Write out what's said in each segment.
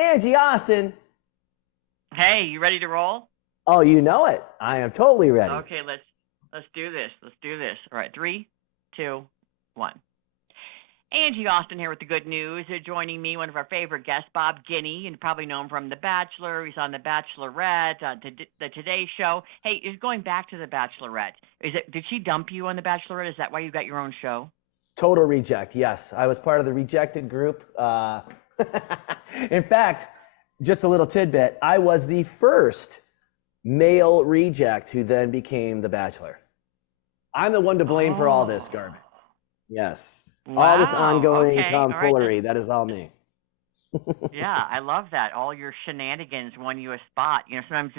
Angie Austin. Hey, you ready to roll? Oh, you know it. I am totally ready. Okay, let's do this. Let's do this. All right, three, two, one. Angie Austin here with the good news. Joining me, one of our favorite guests, Bob Guiney, and probably know him from The Bachelor. He's on The Bachelorette, the Today Show. Hey, is going back to The Bachelorette. Did she dump you on The Bachelorette? Is that why you got your own show? Total reject. Yes, I was part of the rejected group. In fact, just a little tidbit. I was the first male reject who then became The Bachelor. I'm the one to blame for all this garbage. Yes. Wow. All this ongoing Okay. tomfoolery, Right, that is all me. yeah, I love that. All your shenanigans won you a spot. Sometimes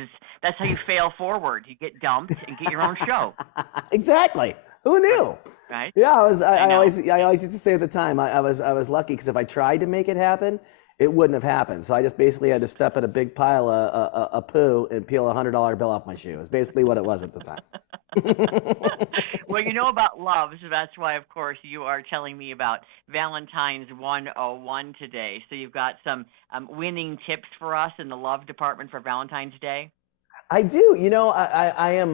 that's how you fail forward. You get dumped and get your own show. Exactly. Who knew? Right? Yeah, I know. always used to say at the time, I was lucky because if I tried to make it happen, it wouldn't have happened. So I just basically had to step in a big pile of poo and peel $100 bill off my shoe. It's basically what it was at the time. Well, you know about love, so that's why, of course, you are telling me about Valentine's 101 today. So you've got some winning tips for us in the love department for Valentine's Day? I do. I am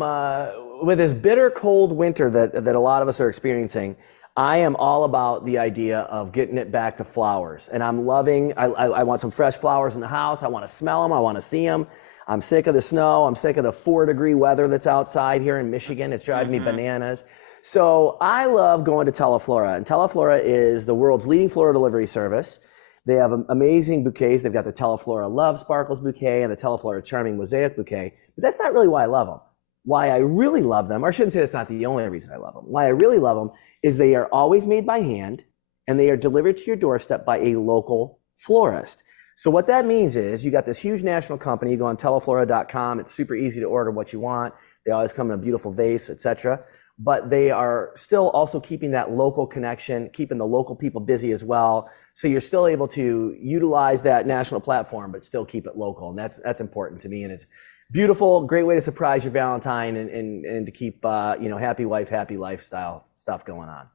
with this bitter cold winter that a lot of us are experiencing. I am all about the idea of getting it back to flowers, and I'm loving. I want some fresh flowers in the house. I want to smell them. I want to see them. I'm sick of the snow. I'm sick of the 4-degree weather that's outside here in Michigan. It's driving me bananas. So I love going to Teleflora, and Teleflora is the world's leading floral delivery service. They have amazing bouquets. They've got the Teleflora Love Sparkles bouquet and the Teleflora Charming Mosaic bouquet. But that's not really why I love them. Why I really love them, or I shouldn't say that's not the only reason I love them. Why I really love them is they are always made by hand and they are delivered to your doorstep by a local florist. So what that means is you got this huge national company. You go on teleflora.com. It's super easy to order what you want. They always come in a beautiful vase, etc. But they are still also keeping that local connection, keeping the local people busy as well. So you're still able to utilize that national platform, but still keep it local. And that's important to me. And it's beautiful, great way to surprise your Valentine and to keep, happy wife, happy lifestyle stuff going on.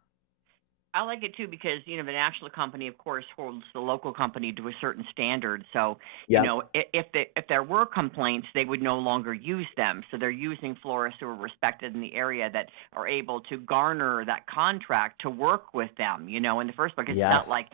I like it too because the national company, of course, holds the local company to a certain standard. So Yep. if there were complaints, they would no longer use them. So they're using florists who are respected in the area that are able to garner that contract to work with them. In the first place, it's not Yes. like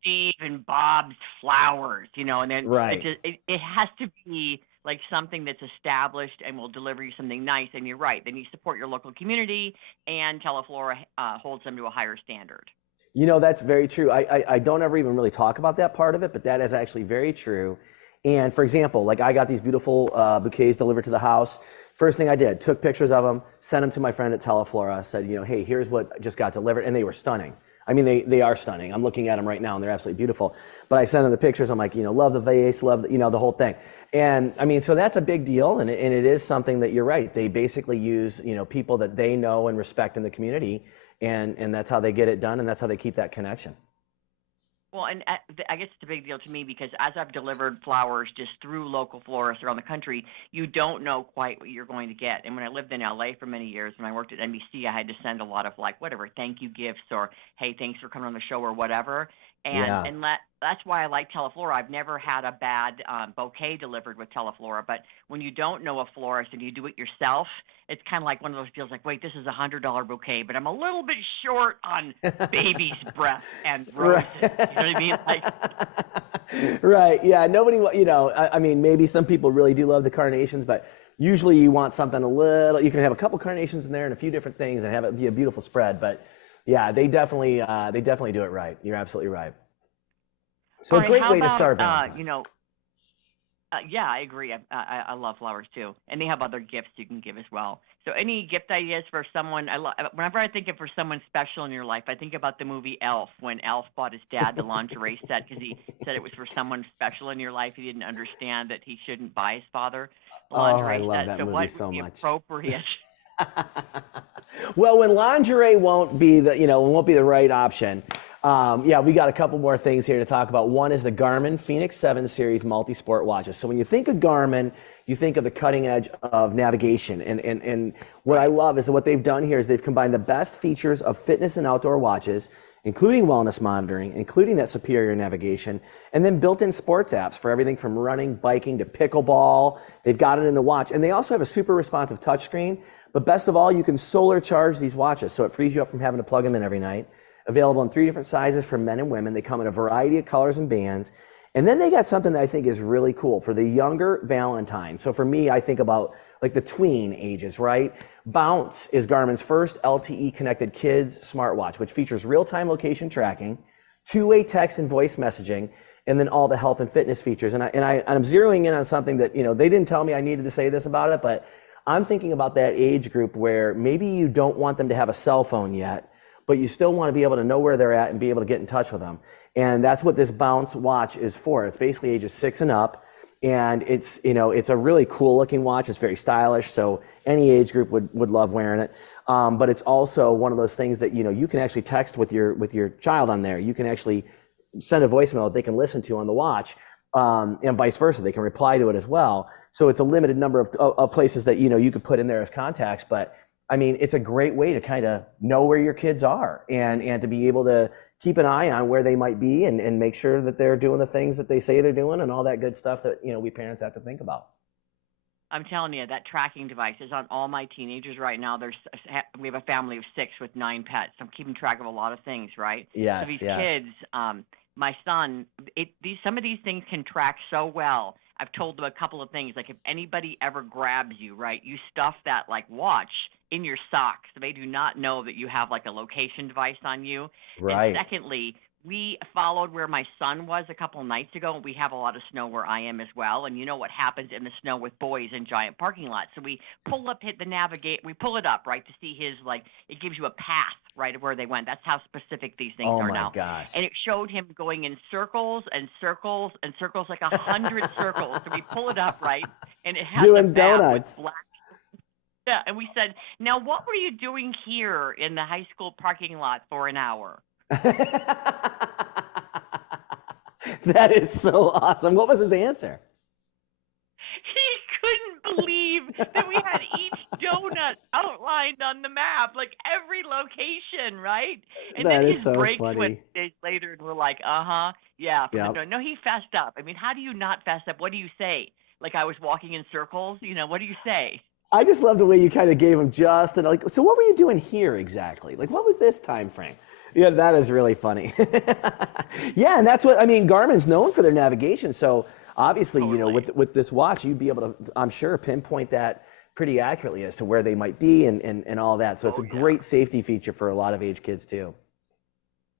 Steve and Bob's flowers. And then Right. it has to be like something that's established and will deliver you something nice. And you're right. Then you support your local community, and Teleflora holds them to a higher standard. That's very true. I don't ever even really talk about that part of it, but that is actually very true. And for example, like I got these beautiful bouquets delivered to the house. First thing I did, took pictures of them, sent them to my friend at Teleflora, said, hey, here's what just got delivered. And they were stunning. I mean, they are stunning. I'm looking at them right now and they're absolutely beautiful. But I sent them the pictures. I'm like, love the vase, love, the whole thing. And I mean, so that's a big deal. And it is something that you're right. They basically use, people that they know and respect in the community. And that's how they get it done. And that's how they keep that connection. Well, and I guess it's a big deal to me because as I've delivered flowers just through local florists around the country, you don't know quite what you're going to get. And when I lived in LA for many years, when I worked at NBC, I had to send a lot of thank you gifts or, hey, thanks for coming on the show or whatever. Yeah. And that's why I like Teleflora. I've never had a bad bouquet delivered with Teleflora. But when you don't know a florist and you do it yourself, it's kind of like one of those deals like, wait, this is $100 bouquet, but I'm a little bit short on baby's breath and roses. You know what I mean? Right. Yeah. Nobody, I mean, maybe some people really do love the carnations, but usually you want something you can have a couple carnations in there and a few different things and have it be a beautiful spread. But yeah, they definitely do it right. You're absolutely right. So right, a great way to about, start Valentine's. Yeah, I agree. I love flowers too, and they have other gifts you can give as well. So, any gift ideas for someone? Whenever I think of for someone special in your life, I think about the movie Elf when Elf bought his dad the lingerie set because he said it was for someone special in your life. He didn't understand that he shouldn't buy his father the lingerie I love set. that So, movie what so would be much. appropriate? Well, when lingerie won't be the right option, Yeah, we got a couple more things here to talk about. One is the Garmin Fenix 7 Series multi-sport watches. So when you think of Garmin, you think of the cutting edge of navigation. And what I love is what they've done here is they've combined the best features of fitness and outdoor watches, including wellness monitoring, including that superior navigation, and then built-in sports apps for everything from running, biking to pickleball. They've got it in the watch. And they also have a super responsive touchscreen. But best of all, you can solar charge these watches, so it frees you up from having to plug them in every night. Available in 3 different sizes for men and women. They come in a variety of colors and bands. And then they got something that I think is really cool for the younger Valentine. So for me, I think about like the tween ages, right? Bounce is Garmin's first LTE connected kids smartwatch, which features real-time location tracking, two-way text and voice messaging, and then all the health and fitness features. And I'm zeroing in on something that, they didn't tell me I needed to say this about it, but I'm thinking about that age group where maybe you don't want them to have a cell phone yet, but you still want to be able to know where they're at and be able to get in touch with them. And that's what this Bounce watch is for. It's basically ages 6 and up. And it's a really cool looking watch. It's very stylish. So any age group would love wearing it. But it's also one of those things that, you can actually text with your child on there. You can actually send a voicemail that they can listen to on the watch. And vice versa. They can reply to it as well. So it's a limited number of places that, you could put in there as contacts. But I mean, it's a great way to kind of know where your kids are and to be able to keep an eye on where they might be and make sure that they're doing the things that they say they're doing and all that good stuff that, we parents have to think about. I'm telling you, that tracking device is on all my teenagers right now. We have a family of 6 with 9 pets. I'm keeping track of a lot of things, right? Yes, so these yes. kids, my son, some of these things can track so well. I've told them a couple of things, like if anybody ever grabs you, right, you stuff that like watch in your socks. So they do not know that you have like a location device on you. Right. And secondly, we followed where my son was a couple of nights ago, and we have a lot of snow where I am as well. And you know what happens in the snow with boys in giant parking lots. So we pull up, we pull it up, right, to see his, it gives you a path, right, of where they went. That's how specific these things are now. Oh, my gosh. And it showed him going in circles and circles and circles, like 100 circles. So we pull it up, right, and it has doing donuts. Black. Yeah, and we said, now what were you doing here in the high school parking lot for an hour? That is so awesome. What was his answer? He couldn't believe that we had each donut outlined on the map, like every location, right? And that then is his so break funny. went days later, and we're like, yeah. Yep. No, he fessed up. I mean, how do you not fess up? What do you say? Like I was walking in circles? What do you say? I just love the way you kind of gave him so what were you doing here exactly? Like, what was this time frame? Yeah, that is really funny. Yeah, and that's what, Garmin's known for their navigation. So obviously, Totally. with this watch, you'd be able to, I'm sure, pinpoint that pretty accurately as to where they might be and all that. So it's a great safety feature for a lot of age kids too.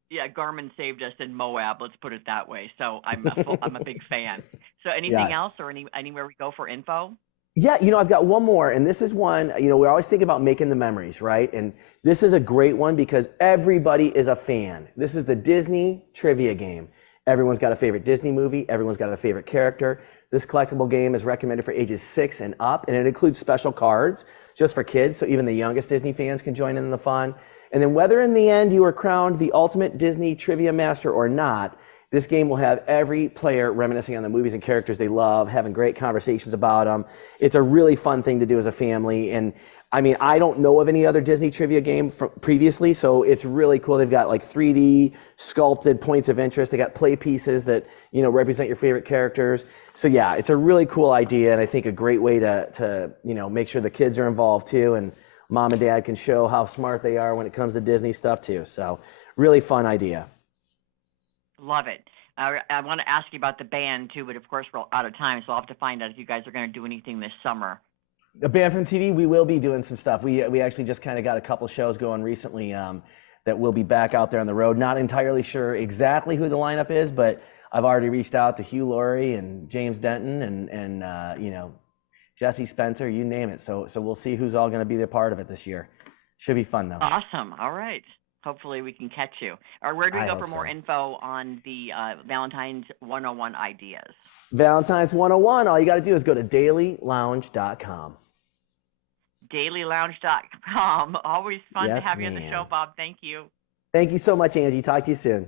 Yeah, Garmin saved us in Moab. Let's put it that way. So I'm a big fan. So anything else or anywhere we go for info? Yeah, I've got one more, and this is one, we always think about making the memories, right? And this is a great one because everybody is a fan. This is the Disney trivia game. Everyone's got a favorite Disney movie. Everyone's got a favorite character. This collectible game is recommended for ages 6 and up, and it includes special cards just for kids, so even the youngest Disney fans can join in the fun. And then whether in the end you are crowned the ultimate Disney trivia master or not, this game will have every player reminiscing on the movies and characters they love, having great conversations about them. It's a really fun thing to do as a family. And I don't know of any other Disney trivia game previously, so it's really cool. They've got like 3D sculpted points of interest. They got play pieces that, represent your favorite characters. So yeah, it's a really cool idea. And I think a great way to make sure the kids are involved too. And mom and dad can show how smart they are when it comes to Disney stuff too. So really fun idea. Love it. I want to ask you about the band too, but of course we're out of time, so I'll have to find out if you guys are going to do anything this summer. A band from TV, we will be doing some stuff. We actually just kind of got a couple shows going recently that we'll be back out there on the road. Not entirely sure exactly who the lineup is, but I've already reached out to Hugh Laurie and James Denton and Jesse Spencer, you name it. So we'll see who's all going to be a part of it this year. Should be fun though. Awesome. All right. Hopefully we can catch you. Or where do we go for more so. Info on the Valentine's 101 ideas? Valentine's 101, all you got to do is go to dailylounge.com. Dailylounge.com. Always fun Yes, to have you on the ma'am. show, Bob. Thank you. Thank you so much, Angie. Talk to you soon.